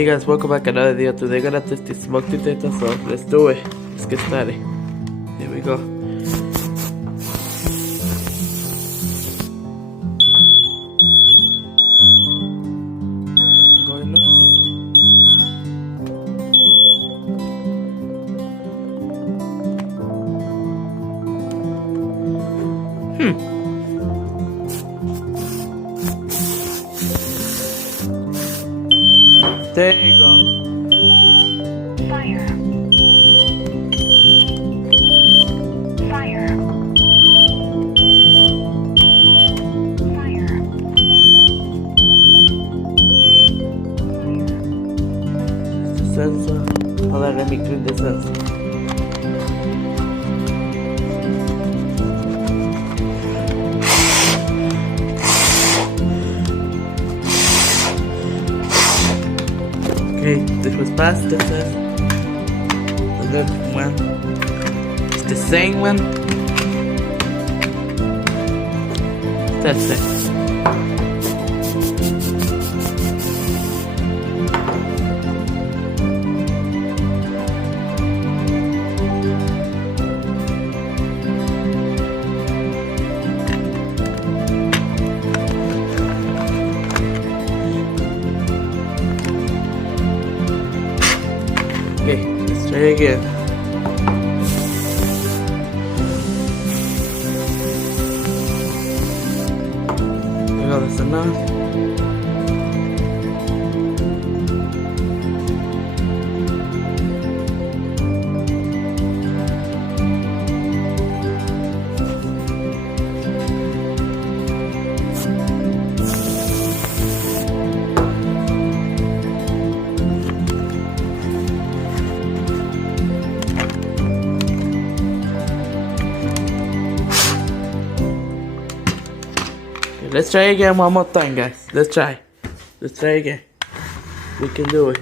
Hey guys, welcome back to another video. Today we're gonna test this smoke detector, so let's do it. Let's get started. Here we go. Going up. There you go. Fire. Fire. Fire. It's the sensor. Hold on, let me clean the sensor. Okay, this was past the test. The next one. It's the same one. That's it. Okay, let's try again. You know that's enough. Let's try again one more time, guys. Let's try again. We can do it.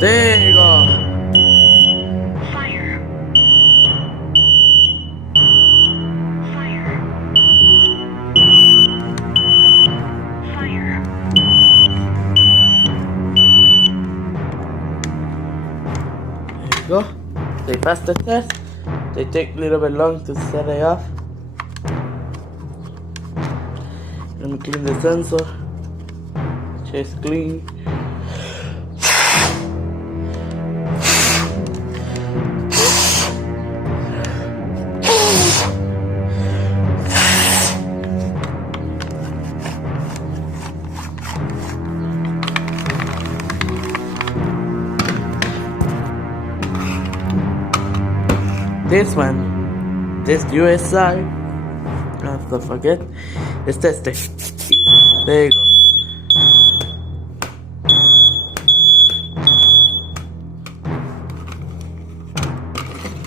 There you go. Fire. Fire. Fire. There you go. They passed the test. They take a little bit long to set it off. Let me clean the sensor. Just clean. This one, this US side, don't forget, it's tested. There you go.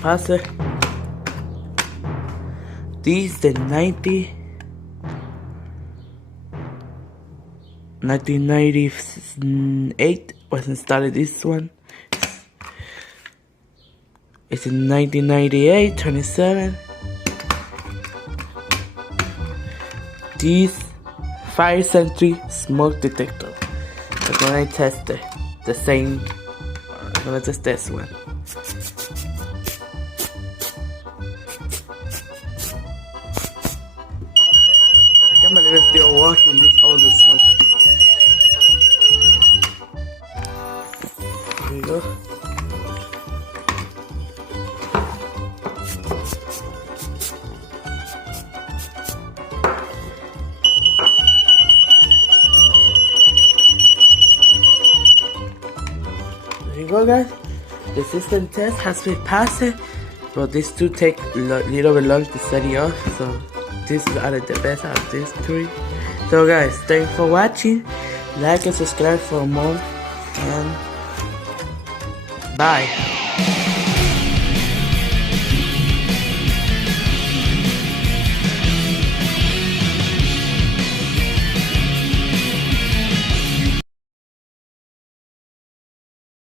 Pass it. These the 1998 was installed. This one. It's in 1998, 27. These fire sentry smoke detector. We're gonna test the same. I'm gonna test this one. I can't believe it's still working. This all the smoke. There you go. There you go, guys. The system test has been passed, but these two take a little bit long to set it off, so this is out of the best out of these three. So guys, thanks for watching. Like and subscribe for more, and bye.